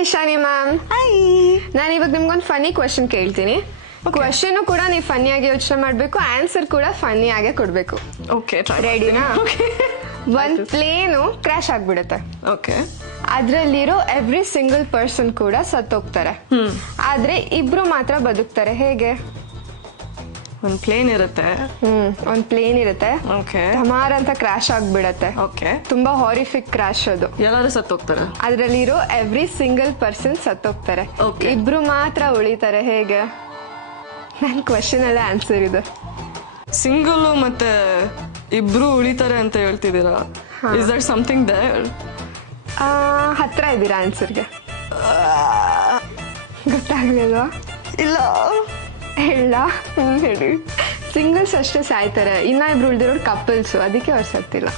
Hi Shani ma'am. Hi. ನಾನು ಇವಾಗ ನಿಮ್ಗೊಂದು ಫನ್ನಿ ಕ್ವೆಶನ್ ಕೇಳ್ತೀನಿ. ಕ್ವೆಶನ್ ಕೂಡ ನೀವು ಫನ್ನಿಯಾಗಿ ಯೋಚನೆ ಮಾಡಬೇಕು, ಆನ್ಸರ್ ಕೂಡ ಫನ್ನಿಯಾಗೆ ಕೊಡಬೇಕು. ಓಕೆ, ರೆಡಿನಾ? ಒಂದು ಪ್ಲೇನು ಕ್ರ್ಯಾಶ್ ಆಗ್ಬಿಡುತ್ತೆ. ಓಕೆ. ಅದ್ರಲ್ಲಿರೋ ಎವ್ರಿ ಸಿಂಗಲ್ ಪರ್ಸನ್ ಕೂಡ ಸತ್ತೋಗ್ತಾರೆ, ಆದ್ರೆ ಇಬ್ರು ಮಾತ್ರ ಬದುಕ್ತಾರೆ. ಹೇಗೆ? ಒಂದು ಪ್ಲೇನ್ ಇರುತ್ತೆ. ಒಂದ್ ಪ್ಲೇನ್ ಇರುತ್ತೆ, ಓಕೆ. ಧಮಾರ್ ಅಂತ ಕ್ರಾಶ್ ಆಗ್ಬಿಡತ್ತೆ. ಓಕೆ. ತುಂಬಾ ಹಾರಿಫಿಕ್ ಕ್ರಾಶ್ ಅದು. ಎಲ್ಲರೂ ಸತ್ತೋಗ್ತಾರೆ. ಅದ್ರಲ್ಲಿರೋ ಎವ್ರಿ ಸಿಂಗಲ್ ಪರ್ಸನ್ ಸತ್ತೋಗ್ತಾರೆ, Okay. ಇಬ್ರು ಮಾತ್ರ ಉಳಿತಾರೆ. ಹೇಗೆ? ನನ್ ಕ್ವಶನ್ ಅಲ್ಲೇ ಆನ್ಸರ್ ಇದೆ. ಸಿಂಗಲ್ ಮತ್ತೆ ಇಬ್ರು ಉಳಿತಾರೆ ಅಂತ ಹೇಳ್ತಿದ್ದೀರಾ? Is that something there? ಹತ್ರ ಇದ್ದೀರಾ ಆನ್ಸರ್ಗೆ. ಗೊತ್ತಾಗ್ಲಿಲ್ವಾ? ಇಲ್ಲ. ಹೇಳ ಹೇಳಿ. ಸಿಂಗಲ್ಸ್ ಅಷ್ಟೇ ಸಾಯ್ತಾರೆ, ಇನ್ನ ಇಬ್ರು ಉಳಿದಿರೋರು ಕಪಲ್ಸ್, ಅದಕ್ಕೆ ಅವ್ರು ಸತ್ತಿಲ್ಲ.